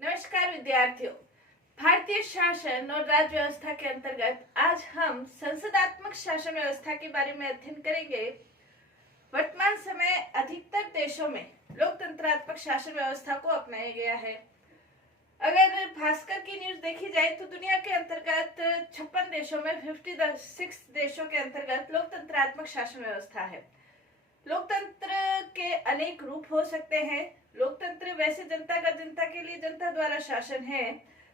नमस्कार विद्यार्थियों। भारतीय शासन और राज्य व्यवस्था के अंतर्गत आज हम संसदात्मक शासन व्यवस्था के बारे में अध्ययन करेंगे। वर्तमान समय अधिकतर देशों में लोकतंत्रात्मक शासन व्यवस्था को अपनाया गया है। अगर भास्कर की न्यूज देखी जाए तो दुनिया के अंतर्गत 56 देशों में 56 देशों के अंतर्गत लोकतंत्रात्मक शासन व्यवस्था है। लोकतंत्र के अनेक रूप हो सकते हैं। लोकतंत्र वैसे जनता के लिए जनता द्वारा शासन है,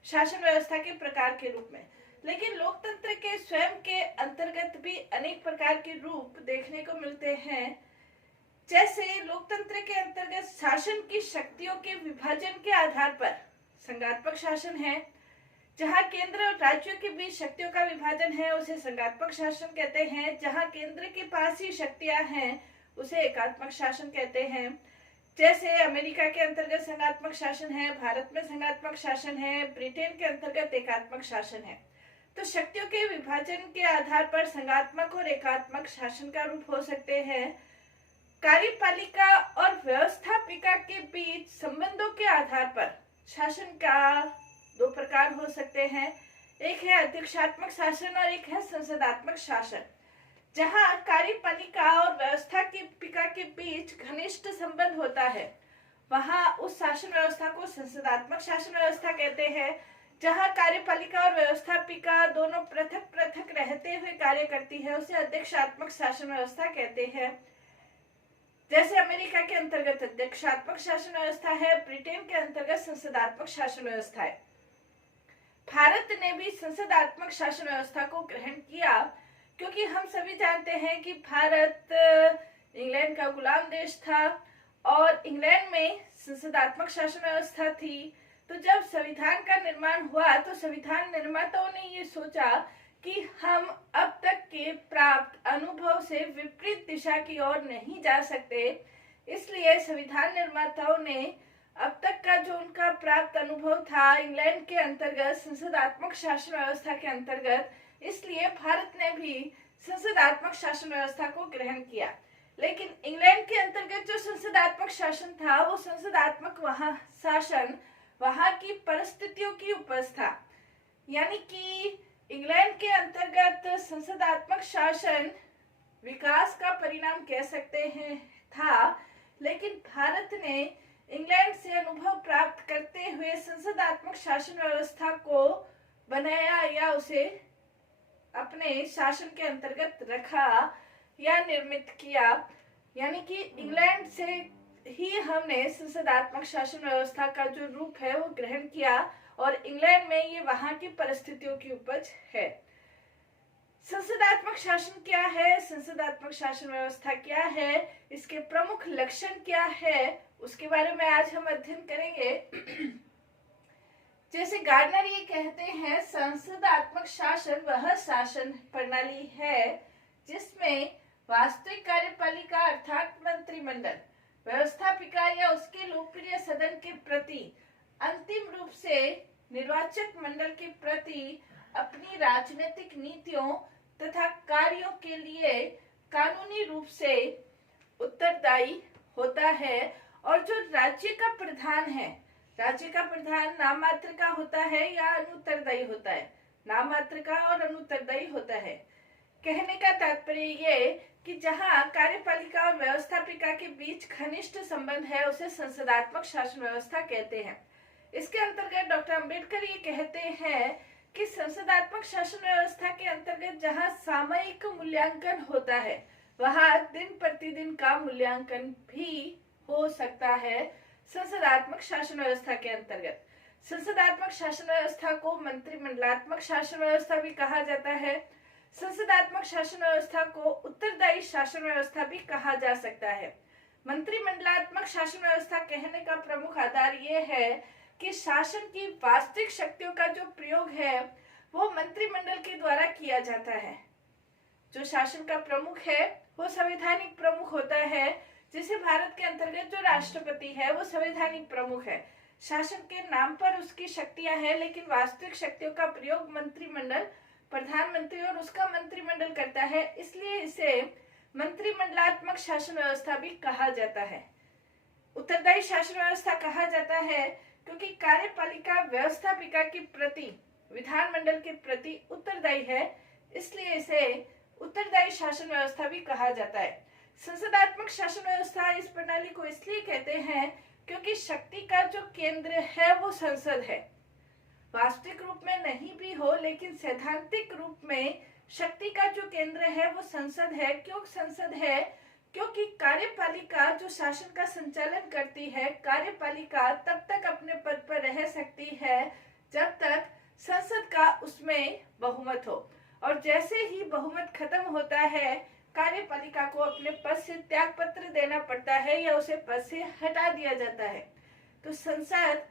शासन व्यवस्था के प्रकार के रूप में। लेकिन लोकतंत्र के स्वयं के अंतर्गत भी अनेक प्रकार के रूप देखने को मिलते हैं। जैसे लोकतंत्र के अंतर्गत शासन की शक्तियों के विभाजन के आधार पर संघात्मक शासन है। जहां केंद्र और राज्यों के बीच शक्तियों का विभाजन है उसे संघात्मक शासन कहते हैं। जहां केंद्र के पास ही शक्तियां हैं उसे एकात्मक शासन कहते हैं। जैसे अमेरिका के अंतर्गत संघात्मक शासन है, भारत में संघात्मक शासन है, ब्रिटेन के अंतर्गत एकात्मक शासन है। तो शक्तियों के विभाजन के आधार पर संघात्मक और एकात्मक शासन का रूप हो सकते हैं। कार्यपालिका और व्यवस्थापिका के बीच संबंधों के आधार पर शासन का दो प्रकार हो सकते हैं। एक है अध्यक्षात्मक शासन और एक है संसदात्मक शासन। जहां कार्यपालिका और व्यवस्थापिका के बीच घनिष्ठ संबंध होता है वहां उस शासन व्यवस्था को संसदात्मक शासन व्यवस्था कहते हैं। जहां कार्यपालिका और व्यवस्थापिका दोनों पृथक पृथक रहते हुए कार्य करती है उसे अध्यक्षात्मक शासन व्यवस्था कहते हैं। जैसे अमेरिका के अंतर्गत अध्यक्षात्मक शासन व्यवस्था है, ब्रिटेन के अंतर्गत संसदात्मक शासन व्यवस्था है। भारत ने भी संसदात्मक शासन व्यवस्था को ग्रहण किया क्योंकि हम सभी जानते हैं कि भारत इंग्लैंड का गुलाम देश था और इंग्लैंड में संसदात्मक शासन व्यवस्था थी। तो जब संविधान का निर्माण हुआ तो संविधान निर्माताओं ने ये सोचा कि हम अब तक के प्राप्त अनुभव से विपरीत दिशा की ओर नहीं जा सकते। इसलिए संविधान निर्माताओं ने अब तक का जो उनका प्राप्त अनुभव था इंग्लैंड के अंतर्गत संसदात्मक शासन व्यवस्था के अंतर्गत, इसलिए भारत ने भी संसदात्मक शासन व्यवस्था को ग्रहण किया। लेकिन इंग्लैंड के अंतर्गत जो संसदात्मक शासन था वो संसदात्मक शासन वहां की परिस्थितियों की उपज था। यानी कि इंग्लैंड के अंतर्गत संसदात्मक शासन विकास का परिणाम कह सकते हैं था। लेकिन भारत ने इंग्लैंड से अनुभव प्राप्त करते हुए संसदात्मक शासन व्यवस्था को बनाया या उसे अपने शासन के अंतर्गत रखा या निर्मित किया। यानी कि इंग्लैंड से ही हमने संसदात्मक शासन व्यवस्था का जो रूप है वो ग्रहण किया और इंग्लैंड में ये वहां की परिस्थितियों की उपज है। संसदात्मक शासन क्या है, संसदात्मक शासन व्यवस्था क्या है, इसके प्रमुख लक्षण क्या है, उसके बारे में आज हम अध्ययन करेंगे। जैसे गार्डनर ये कहते हैं, संसदात्मक शासन वह शासन प्रणाली है जिसमें वास्तविक कार्यपालिका अर्थात मंत्रिमंडल व्यवस्थापिका या उसके लोकप्रिय सदन के प्रति अंतिम रूप से निर्वाचक मंडल के प्रति अपनी राजनीतिक नीतियों तथा कार्यों के लिए कानूनी रूप से उत्तरदायी होता है। और जो राज्य का प्रधान है, राज्य का प्रधान नाम मात्र का होता है या अनुत्तरदायी होता है, नाम मात्र का और अनुत्तरदायी होता है। कहने का तात्पर्य ये कि जहां कार्यपालिका और व्यवस्थापिका के बीच घनिष्ठ संबंध है उसे संसदात्मक शासन व्यवस्था कहते हैं। इसके अंतर्गत डॉक्टर अंबेडकर ये कहते हैं कि संसदात्मक शासन व्यवस्था के अंतर्गत जहां सामयिक मूल्यांकन होता है वहां दिन प्रतिदिन का मूल्यांकन भी हो सकता है। संसदात्मक शासन व्यवस्था के अंतर्गत संसदात्मक शासन व्यवस्था को मंत्रिमंडलात्मक शासन व्यवस्था भी कहा जाता है। संसदात्मक शासन व्यवस्था को उत्तरदायी शासन व्यवस्था भी कहा जा सकता है। मंत्रिमंडलात्मक शासन व्यवस्था कहने का प्रमुख आधार यह है कि शासन की वास्तविक शक्तियों का जो प्रयोग है वो मंत्रिमंडल के द्वारा किया जाता है। जो शासन का प्रमुख है वो संवैधानिक प्रमुख होता है। जैसे भारत के अंतर्गत जो राष्ट्रपति है वो संवैधानिक प्रमुख है। शासन के नाम पर उसकी शक्तियां हैं लेकिन वास्तविक शक्तियों का प्रयोग मंत्रिमंडल, प्रधानमंत्री और उसका मंत्रिमंडल करता है। इसलिए इसे मंत्रिमंडलात्मक शासन व्यवस्था भी कहा जाता है। उत्तरदायी शासन व्यवस्था कहा जाता है क्योंकि कार्यपालिका व्यवस्थापिका के प्रति, विधानमंडल के प्रति उत्तरदायी है, इसलिए इसे उत्तरदायी शासन व्यवस्था भी कहा जाता है। संसदात्मक शासन व्यवस्था इस प्रणाली को इसलिए कहते हैं क्योंकि शक्ति का जो केंद्र है वो संसद है। वास्तविक रूप में नहीं भी हो, लेकिन सैद्धांतिक रूप में शक्ति का जो केंद्र है वो संसद है। क्यों संसद है? क्योंकि कार्यपालिका जो शासन का संचालन करती है, कार्यपालिका तब तक अपने पद पर रह सकती है जब तक संसद का उसमें बहुमत हो, और जैसे ही बहुमत खत्म होता है कार्यपालिका को अपने पद से त्याग पत्र देना पड़ता है या उसे पद से हटा दिया जाता है। तो संसद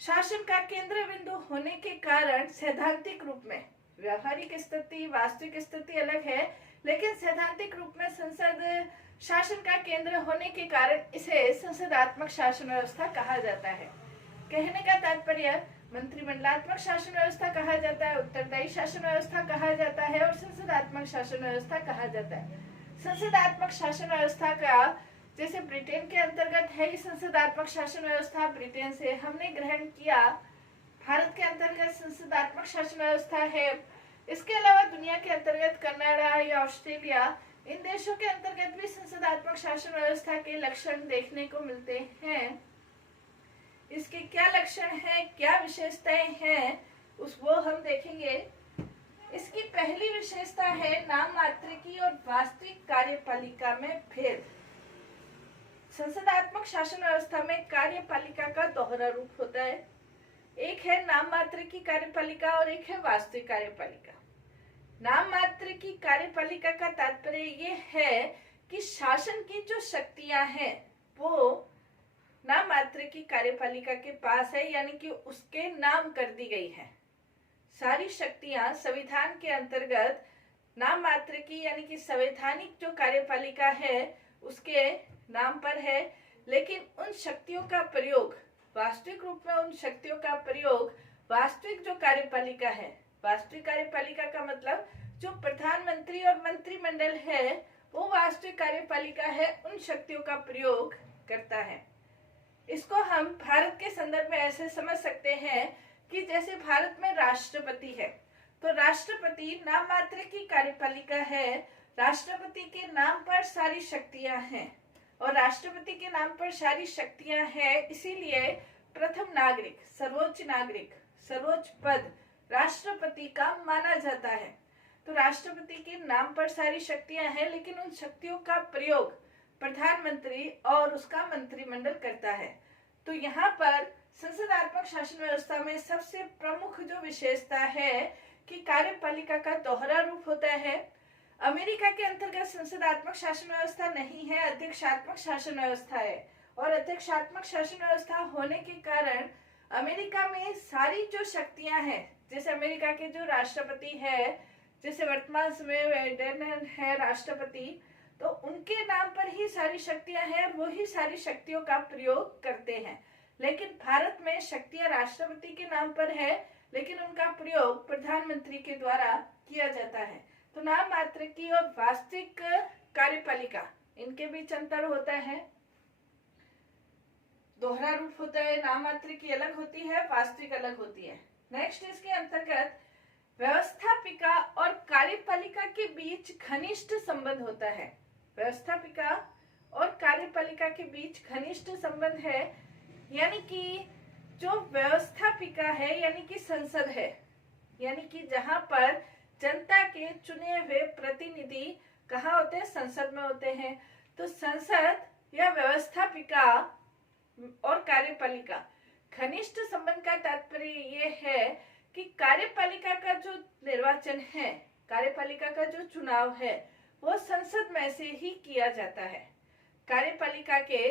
शासन का केंद्र बिंदु होने के कारण सैद्धांतिक रूप में, व्यावहारिक स्थिति वास्तविक स्थिति अलग है, लेकिन सैद्धांतिक रूप में संसद शासन का केंद्र होने के कारण इसे संसदात्मक शासन व्यवस्था कहा जाता है। कहने का तात्पर्य मंत्रिमंडलात्मक शासन व्यवस्था कहा जाता है, उत्तरदायी शासन व्यवस्था कहा जाता है और संसदात्मक शासन व्यवस्था कहा जाता है। संसदात्मक शासन व्यवस्था का जैसे ब्रिटेन के अंतर्गत है ये संसदात्मक शासन व्यवस्था, ब्रिटेन से हमने ग्रहण किया। भारत के अंतर्गत संसदात्मक शासन व्यवस्था है। इसके अलावा दुनिया के अंतर्गत कनाडा या ऑस्ट्रेलिया, इन देशों के अंतर्गत भी संसदात्मक शासन व्यवस्था के लक्षण देखने को मिलते हैं। इसके क्या लक्षण हैं, क्या विशेषताएं हैं, वो हम देखेंगे। इसकी पहली विशेषता है नाम मात्र की और वास्तविक कार्यपालिका में भेद। संसदात्मक शासन व्यवस्था में कार्यपालिका का दोहरा रूप होता है। एक है नाम मात्र की कार्यपालिका और एक है वास्तविक कार्यपालिका। नाम मात्र की कार्यपालिका का तात्पर्य ये है कि शासन की जो शक्तियां हैं वो नाम मात्र की कार्यपालिका के पास है, यानी कि उसके नाम कर दी गई है। सारी शक्तियां संविधान के अंतर्गत नाम मात्र की यानी कि संवैधानिक जो कार्यपालिका है उसके नाम पर है, लेकिन उन शक्तियों का प्रयोग, वास्तविक रूप में उन शक्तियों का प्रयोग वास्तविक जो कार्यपालिका है, वास्तविक कार्यपालिका का मतलब जो प्रधानमंत्री और मंत्रिमंडल है वो वास्तविक कार्यपालिका है, उन शक्तियों का प्रयोग करता है। इसको हम भारत के संदर्भ में ऐसे समझ सकते हैं कि जैसे भारत में राष्ट्रपति है, तो राष्ट्रपति नाम मात्र की कार्यपालिका है। राष्ट्रपति के नाम पर सारी शक्तियां हैं और राष्ट्रपति के नाम पर सारी शक्तियां हैं, इसीलिए प्रथम नागरिक, सर्वोच्च पद राष्ट्रपति का माना जाता है। तो राष्ट्रपति के नाम पर सारी शक्तियां हैं, लेकिन उन शक्तियों का प्रयोग प्रधानमंत्री और उसका मंत्रिमंडल करता है। तो यहाँ पर संसदात्मक शासन व्यवस्था में सबसे प्रमुख जो विशेषता है कि कार्यपालिका का दोहरा रूप होता है। अमेरिका के अंतर्गत संसदात्मक शासन व्यवस्था नहीं है, अध्यक्षात्मक शासन व्यवस्था है, और अध्यक्षात्मक शासन व्यवस्था होने के कारण अमेरिका में सारी जो शक्तियां हैं, जैसे अमेरिका के जो राष्ट्रपति है, जैसे वर्तमान समय बाइडेन है राष्ट्रपति, तो उनके नाम पर ही सारी शक्तियां हैं और वो ही सारी शक्तियों का प्रयोग करते हैं। लेकिन भारत में शक्तियां राष्ट्रपति के नाम पर है, लेकिन उनका प्रयोग प्रधानमंत्री के द्वारा किया जाता है। तो नाम मात्र की और वास्तविक कार्यपालिका, इनके बीच अंतर होता है, दोहरा रूप होता है। नाम मात्र की अलग होती है, वास्तविक अलग होती है। नेक्स्ट इसके अंतर्गत व्यवस्थापिका और कार्यपालिका के बीच घनिष्ठ संबंध होता है। व्यवस्थापिका और कार्यपालिका के बीच घनिष्ठ संबंध है, यानी कि जो व्यवस्थापिका है यानी कि संसद है, यानी कि जहां पर जनता के चुने हुए प्रतिनिधि कहाँ होते हैं, संसद में होते हैं। तो संसद या व्यवस्थापिका और कार्यपालिका घनिष्ठ संबंध का तात्पर्य ये है कि कार्यपालिका का जो निर्वाचन है, कार्यपालिका का जो चुनाव है वो संसद में से ही किया जाता है। कार्यपालिका के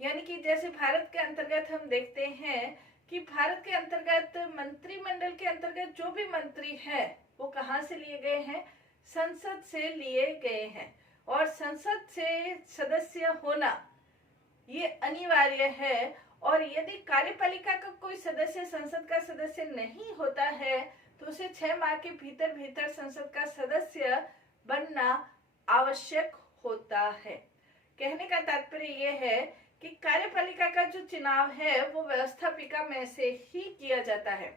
यानी कि जैसे भारत के अंतर्गत हम देखते हैं कि भारत के अंतर्गत मंत्रिमंडल के अंतर्गत जो भी मंत्री हैं वो कहाँ से लिए गए हैं, संसद से लिए गए हैं, और संसद से सदस्य होना ये अनिवार्य है। और यदि कार्यपालिका का कोई सदस्य संसद का सदस्य नहीं होता है तो उसे 6 माह के भीतर भीतर संसद का सदस्य बनना आवश्यक होता है। कहने का तात्पर्य यह है कि कार्यपालिका का जो चुनाव है वो व्यवस्थापिका में से ही किया जाता है।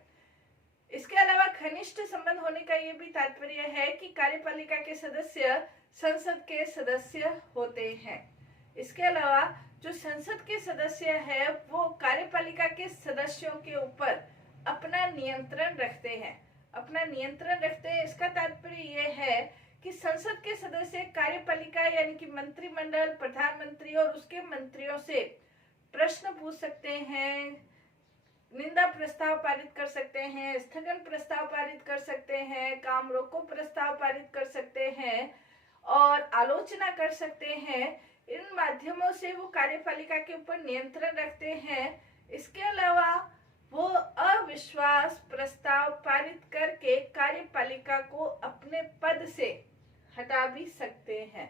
इसके अलावा घनिष्ठ संबंध होने का ये भी तात्पर्य है कि कार्यपालिका के सदस्य संसद के सदस्य होते हैं। इसके अलावा जो संसद के सदस्य है वो कार्यपालिका के सदस्यों के ऊपर अपना नियंत्रण रखते हैं। इसका तात्पर्य ये है कि संसद के सदस्य कार्यपालिका यानी कि मंत्रिमंडल, प्रधानमंत्री और उसके मंत्रियों से प्रश्न पूछ सकते हैं, निंदा प्रस्ताव पारित कर सकते हैं, स्थगन प्रस्ताव पारित कर सकते हैं, काम रोको प्रस्ताव पारित कर सकते हैं और आलोचना कर सकते हैं। इन माध्यमों से वो कार्यपालिका के ऊपर नियंत्रण रखते हैं। इसके अलावा वो अविश्वास प्रस्ताव पारित करके कार्यपालिका को अपने पद से हटा भी सकते हैं,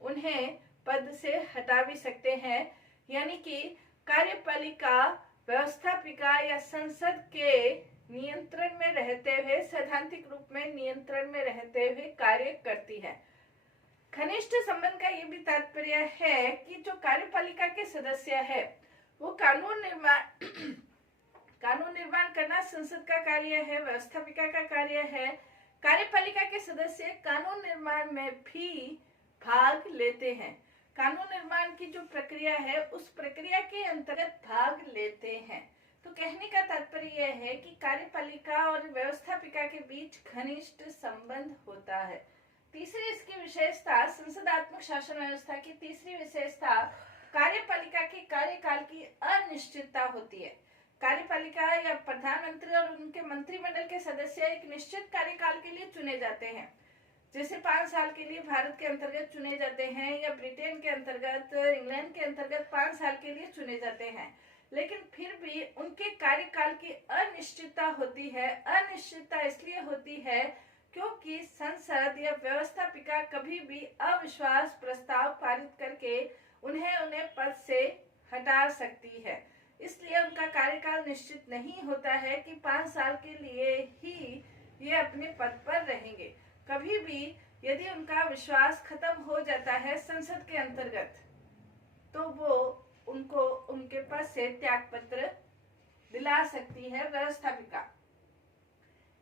उन्हें पद से हटा भी सकते हैं। यानी कि कार्यपालिका व्यवस्थापिका या संसद के नियंत्रण में रहते हुए, सैद्धांतिक रूप में नियंत्रण में रहते हुए कार्य करती है। घनिष्ठ संबंध का ये भी तात्पर्य है कि जो कार्यपालिका के सदस्य है वो कानून निर्माण करना संसद का कार्य है, व्यवस्थापिका का कार्य है। कार्यपालिका के सदस्य कानून निर्माण में भी भाग लेते हैं। कानून निर्माण की जो प्रक्रिया है उस प्रक्रिया के अंतर्गत भाग लेते हैं। तो कहने का तात्पर्य यह है कि कार्यपालिका और व्यवस्थापिका के बीच घनिष्ठ संबंध होता है। तीसरी इसकी विशेषता, संसदात्मक शासन व्यवस्था की तीसरी विशेषता कार्यपालिका के कार्यकाल की अनिश्चितता होती है। कार्यपालिका या प्रधानमंत्री और उनके मंत्रिमंडल के सदस्य एक निश्चित कार्यकाल के लिए चुने जाते हैं। जैसे 5 साल के लिए भारत के अंतर्गत चुने जाते हैं या ब्रिटेन के अंतर्गत, इंग्लैंड के अंतर्गत 5 साल के लिए चुने जाते हैं। लेकिन फिर भी उनके कार्यकाल की अनिश्चितता होती है। अनिश्चितता इसलिए होती है क्योंकि संसद या व्यवस्थापिका कभी भी अविश्वास प्रस्ताव पारित करके उन्हें पद से हटा सकती है। इसलिए उनका कार्यकाल निश्चित नहीं होता है कि 5 साल के लिए ही ये अपने पद पर रहेंगे। कभी भी यदि उनका विश्वास खत्म हो जाता है संसद के अंतर्गत तो वो उनको उनके पद से त्याग पत्र दिला सकती है व्यवस्थापिका।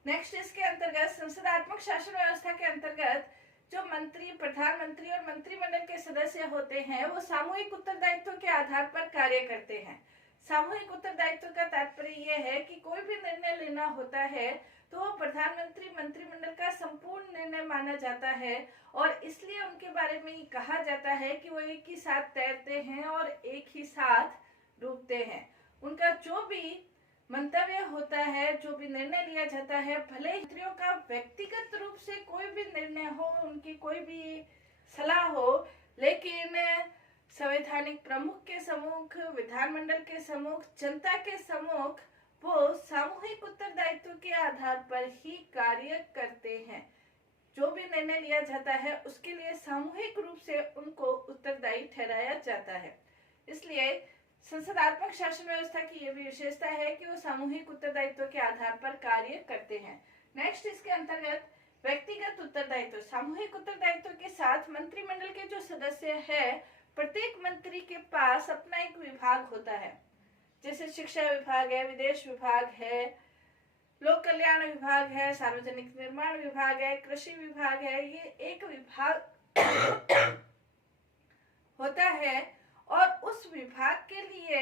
नेक्स्ट, इसके अंतर्गत संसदात्मक शासन व्यवस्था के अंतर्गत जो मंत्री, प्रधानमंत्री और मंत्रिमंडल के सदस्य होते हैं वो सामूहिक उत्तरदायित्व के आधार पर कार्य करते हैं। सामूहिक उत्तरदायित्व का तात्पर्य यह है कि कोई भी निर्णय लेना होता है तो प्रधानमंत्री मंत्रिमंडल का संपूर्ण निर्णय माना जाता है और इसलिए उनके बारे में ही कहा जाता है कि वो एक ही साथ तैरते हैं और एक ही साथ डूबते हैं। उनका जो भी मंतव्य होता है, जो भी निर्णय लिया जाता है, भले मंत्रियों का व्यक्तिगत रूप से कोई भी निर्णय हो, उनकी कोई भी सलाह हो, लेकिन संवैधानिक प्रमुख के सम्मुख, विधानमंडल के सम्मुख, जनता के सम्मुख वो सामूहिक उत्तरदायित्व के आधार पर ही कार्य करते हैं। जो भी निर्णय लिया जाता है उसके लिए सामूहिक रूप से उनको उत्तरदायी ठहराया जाता है। इसलिए संसदात्मक शासन व्यवस्था की यह भी विशेषता है कि वो सामूहिक उत्तरदायित्व के आधार पर कार्य करते हैं। नेक्स्ट, इसके अंतर्गत व्यक्तिगत उत्तरदायित्व। सामूहिक उत्तरदायित्व के साथ मंत्रिमंडल के जो सदस्य है, प्रत्येक मंत्री के पास अपना एक विभाग होता है। जैसे शिक्षा विभाग है, विदेश विभाग है, लोक कल्याण विभाग है, सार्वजनिक निर्माण विभाग है, कृषि विभाग है। ये एक विभाग होता है और उस विभाग के लिए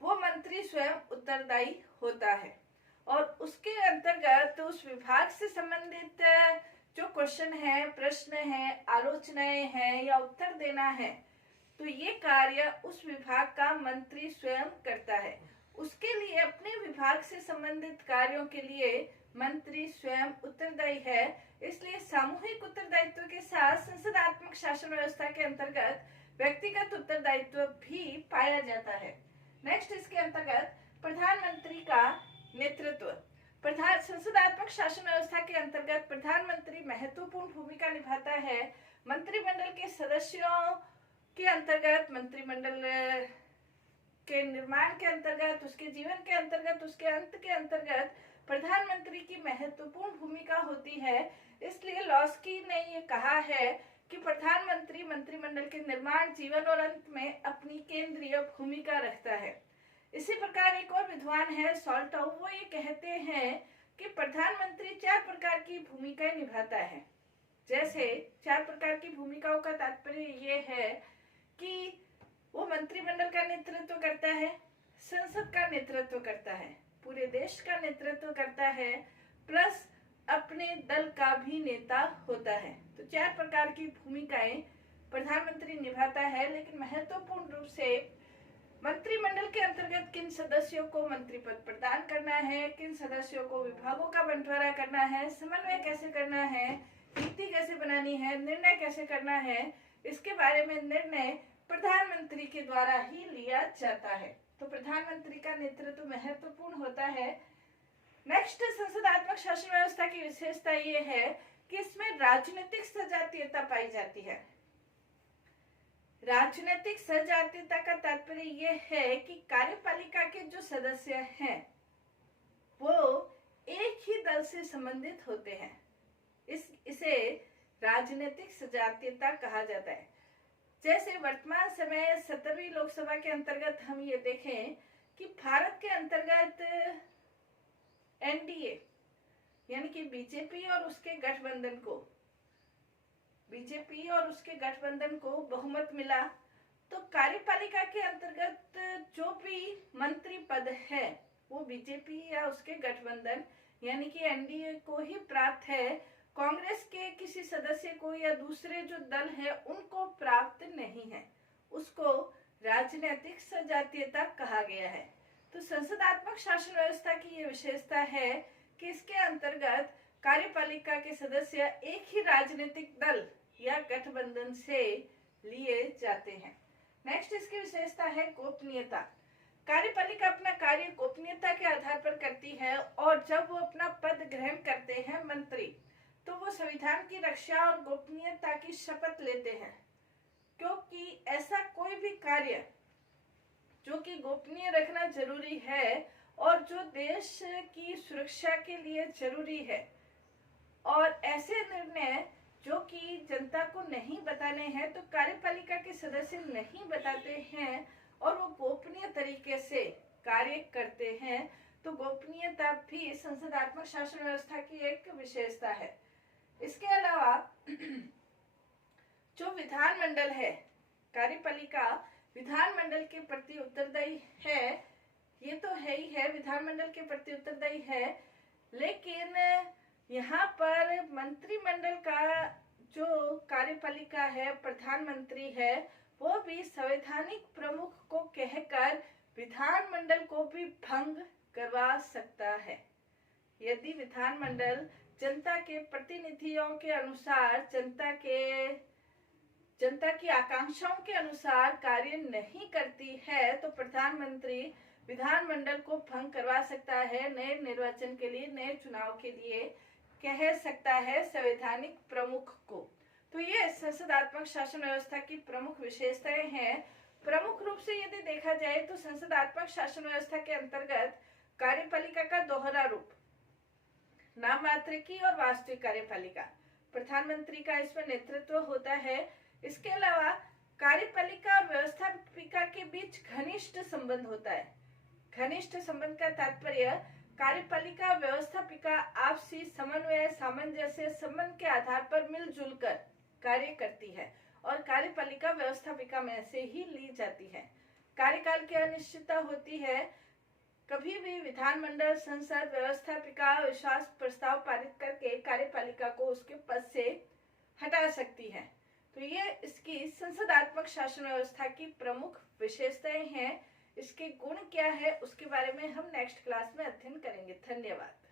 वो मंत्री स्वयं उत्तरदायी होता है और उसके अंतर्गत उस विभाग से संबंधित जो क्वेश्चन है, प्रश्न है, आलोचनाएं हैं या उत्तर देना है, तो ये कार्य उस विभाग का मंत्री स्वयं करता है। उसके लिए अपने विभाग से संबंधित कार्यों के लिए मंत्री स्वयं उत्तरदायी है। इसलिए सामूहिक उत्तरदायित्व के साथ संसदात्मक शासन व्यवस्था के अंतर्गत व्यक्तिगत उत्तरदायित्व भी पाया जाता है। नेक्स्ट, इसके अंतर्गत प्रधानमंत्री का नेतृत्व। संसदात्मक शासन व्यवस्था के अंतर्गत प्रधानमंत्री महत्वपूर्ण भूमिका निभाता है। मंत्रिमंडल के सदस्यों के अंतर्गत, मंत्रिमंडल के निर्माण के अंतर्गत, उसके जीवन के अंतर्गत, उसके अंत के अंतर्गत प्रधानमंत्री की महत्वपूर्ण भूमिका होती है। इसलिए लॉस्की ने ये कहा है कि प्रधानमंत्री मंत्रिमंडल के निर्माण, जीवन और अंत में अपनी केंद्रीय भूमिका रखता है। इसी प्रकार एक और विद्वान है सॉल्टौ, वो ये कहते हैं कि प्रधानमंत्री 4 प्रकार की भूमिकाएं निभाता है। जैसे 4 प्रकार की भूमिकाओं का तात्पर्य ये है कि वो मंत्रिमंडल का नेतृत्व करता है, संसद का नेतृत्व करता है, पूरे देश का नेतृत्व करता है, प्लस अपने दल का भी नेता होता है। तो 4 प्रकार की भूमिकाएं प्रधानमंत्री निभाता है। लेकिन महत्वपूर्ण रूप से मंत्रिमंडल के अंतर्गत किन सदस्यों को मंत्री पद प्रदान करना है, किन सदस्यों को विभागों का बंटवारा करना है, समन्वय कैसे करना है, नीति कैसे बनानी है, निर्णय कैसे करना है, इसके बारे में निर्णय प्रधानमंत्री के द्वारा ही लिया जाता है। तो प्रधानमंत्री का नेतृत्व महत्वपूर्ण होता है। नेक्स्ट, संसदात्मक शासन व्यवस्था की विशेषता ये है कि इसमें राजनीतिक सजातीयता पाई जाती है। राजनीतिक सजातीयता का तात्पर्य यह है कि कार्यपालिका के जो सदस्य हैं वो एक ही दल से संबंधित होते हैं। इसे राजनीतिक सजातीयता कहा जाता है। जैसे वर्तमान समय 17वीं लोकसभा के अंतर्गत हम ये देखें कि भारत के अंतर्गत एनडीए यानी कि बीजेपी और उसके गठबंधन को बहुमत मिला। तो कार्यपालिका के अंतर्गत जो भी मंत्री पद है वो बीजेपी या उसके गठबंधन यानी कि एनडीए को ही प्राप्त है। कांग्रेस के किसी सदस्य को या दूसरे जो दल है उनको प्राप्त नहीं है। उसको राजनीतिक सजातीयता कहा गया है। तो संसदात्मक शासन व्यवस्था की ये विशेषता है कि इसके अंतर्गत कार्यपालिका के सदस्य एक ही राजनीतिक दल या गठबंधन से लिए जाते हैं। नेक्स्ट, इसकी विशेषता है गोपनीयता। कार्यपालिका अपना कार्य गोपनीयता के आधार पर करती है और जब वो अपना पद ग्रहण करते हैं मंत्री, तो वो संविधान की रक्षा और गोपनीयता की शपथ लेते हैं, क्योंकि ऐसा कोई भी कार्य जो कि गोपनीय रखना जरूरी है और जो देश की सुरक्षा के लिए जरूरी है, और ऐसे निर्णय जो कि जनता को नहीं बताने हैं, तो कार्यपालिका के सदस्य नहीं बताते हैं और वो गोपनीय तरीके से कार्य करते हैं। तो गोपनीयता भी संसदात्मक शासन व्यवस्था की एक विशेषता है। इसके अलावा जो विधानमंडल है, कार्यपालिका विधानमंडल के प्रति उत्तरदायी है, ये तो है ही है, विधानमंडल के प्रति उत्तरदायी है। लेकिन यहाँ पर मंत्रिमंडल का जो कार्यपालिका है, प्रधानमंत्री है, वो भी संवैधानिक प्रमुख को कहकर विधानमंडल को भी भंग करवा सकता है। यदि विधानमंडल जनता के प्रतिनिधियों के अनुसार, जनता की आकांक्षाओं के अनुसार कार्य नहीं करती है, तो प्रधानमंत्री विधानमंडल को भंग करवा सकता है। नए निर्वाचन के लिए, नए चुनाव के लिए कह सकता है संवैधानिक प्रमुख को। तो ये संसदात्मक शासन व्यवस्था की प्रमुख विशेषताएं हैं। प्रमुख रूप से यदि देखा जाए तो संसदात्मक शासन व्यवस्था के अंतर्गत कार्यपालिका का दोहरा रूप, नाम मात्र की और वास्तविक कार्यपालिका, प्रधानमंत्री का इसमें नेतृत्व होता है। इसके अलावा कार्यपालिका और व्यवस्थापिका के बीच घनिष्ठ संबंध होता है। घनिष्ठ संबंध का तात्पर्य कार्यपालिका और व्यवस्थापिका आपसी समन्वय, सामंजस्य संबंध के आधार पर मिलजुल कर कार्य करती है और कार्यपालिका व्यवस्थापिका में से ही ली जाती है। कार्यकाल की अनिश्चितता होती है। कभी भी विधानमंडल, संसद, व्यवस्थापिका विश्वास प्रस्ताव पारित करके कार्यपालिका को उसके पद से हटा सकती है। तो ये इसकी संसदात्मक शासन व्यवस्था की प्रमुख विशेषताएं हैं। इसके गुण क्या है उसके बारे में हम नेक्स्ट क्लास में अध्ययन करेंगे। धन्यवाद।